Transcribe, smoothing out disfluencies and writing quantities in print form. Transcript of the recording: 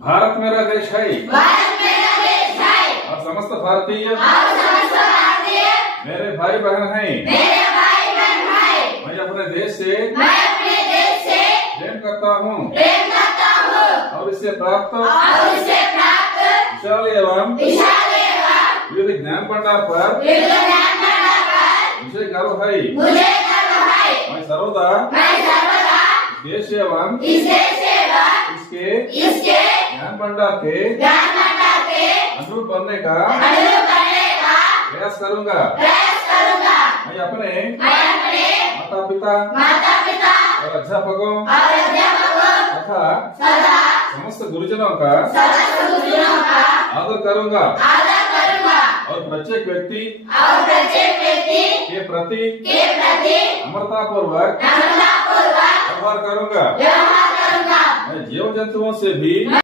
भारत मेरा देश है। भारत मेरा देश है। और समस्त भारतीय मेरे भाई बहन हैं। मेरे भाई बहन हैं। मैं अपने देश से प्रेम करता हूँ और इससे प्राप्त विशाल एवं विविध ज्ञान भंडार पर मुझे गर्व है। मैं सर्वदा देश एवं इसके ज्ञान भंडार के अनुरूप बनने का प्रयास करूँगा। मैं अपने माता पिता और अध्यापकों तथा समस्त गुरुजनों का आदर करूँगा और प्रत्येक व्यक्ति के प्रति अमरता पूर्वक व्यवहार करूँगा। मैं जीव जंतुओं से भी